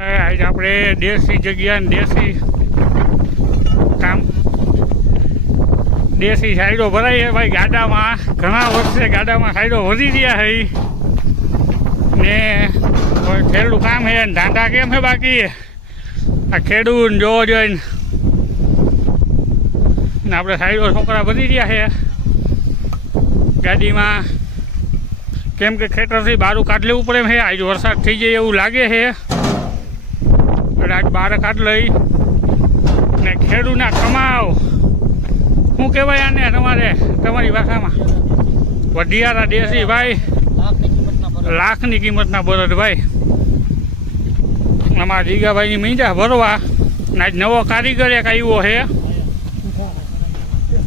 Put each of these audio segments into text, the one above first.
આજે આપણે દેશી જગ્યા દેશી કામ દેશી સાઈડો ભરાઈ છે ભાઈ. ગાડામાં ઘણા વર્ષે ગાડામાં સાઈડો વધી ગયા છે ને ખેડૂત કામ છે ને ધાંધા કેમ છે બાકી આ ખેડૂત જોવો જોઈને ને આપણે સાઈડો છોકરા વધી રહ્યા છે ગાડીમાં, કેમ કે ખેતરથી બારું કાઢ લેવું પડે એમ છે. આજે વરસાદ થઈ જાય એવું લાગે છે એટલે આજ બહાર કાઢ લઈ ને ખેડૂતના કમાવ શું કહેવાય આને તમારી ભાષામાં વઢિયારા દેશી ભાઈ, લાખની કિંમતના બળદ ભાઈ. અમારા જીગાભાઈની મીંડા ભરવા ને આજ નવો કારીગર એક આવ્યો છે.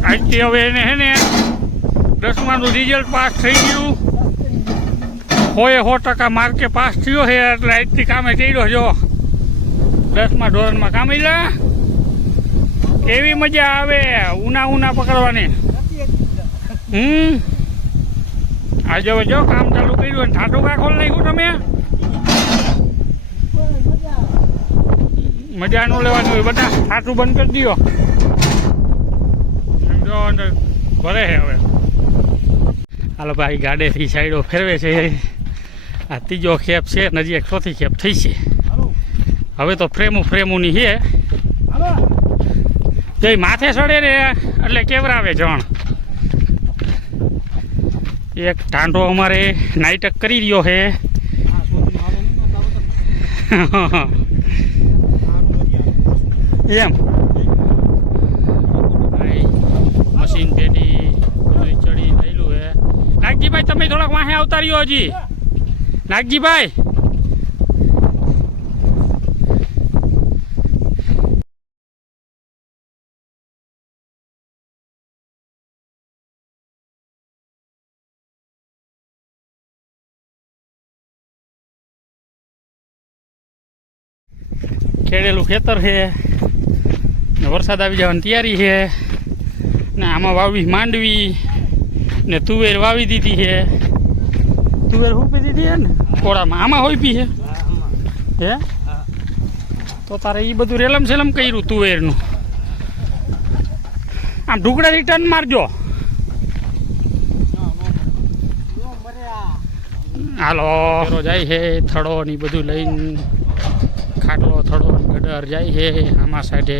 આજથી હવે એને છે ને 10માનું રિઝલ્ટ પાસ થઈ ગયું, 100% માર્કે પાસ થયો છે એટલે આજથી કામે ચડ્યો જો 10મા ધોરણમાં કામે લે. એવી મજા આવે ઉના પકડવાની. આજે હવે જો કામ ચાલુ કર્યું ઠાઠું કા ખોલ નાખ્યું તમે. મજા ન લેવાની હોય બધા, ઠાઠું બંધ કરી દો. જો અંદર ભરે છે હવે. હાલો ભાઈ ગાડેથી સાઈડો ફેરવે છે. આ ત્રીજો ખેપ છે, નજી એક ચોથી ખેપ થઈ છે. હવે તો ફ્રેમુની છે. જો માથે ચડે ને એટલે કેવરાવે જણ. એક ટાંડો અમારે નાઈટક કરી રહ્યો છે. એમ મશીન પેટી બધું ચડી થયેલું છે. નાગજીભાઈ તમે થોડાક વાહે આવતા રહ્યો હજી. નાગજીભાઈ ખેડેલું ખેતર છે ને વરસાદ આવી જવાની તૈયારી છે ને આમાં વાવી માંડવી ને તુવેર વાવી દીધી છે. તુવેર હોપી દીધી છે ને કોળામાં, આમાં હોપી છે હે. તો તારે એ બધું રેલમ સેલમ કર્યું તુવેરનું. આમ ઢુકડાથી ટન મારજો. હાલો જાય છે થડો ને બધું લઈને, ખાટલો થડો ગટર જાય છે આમાં સાઈડે.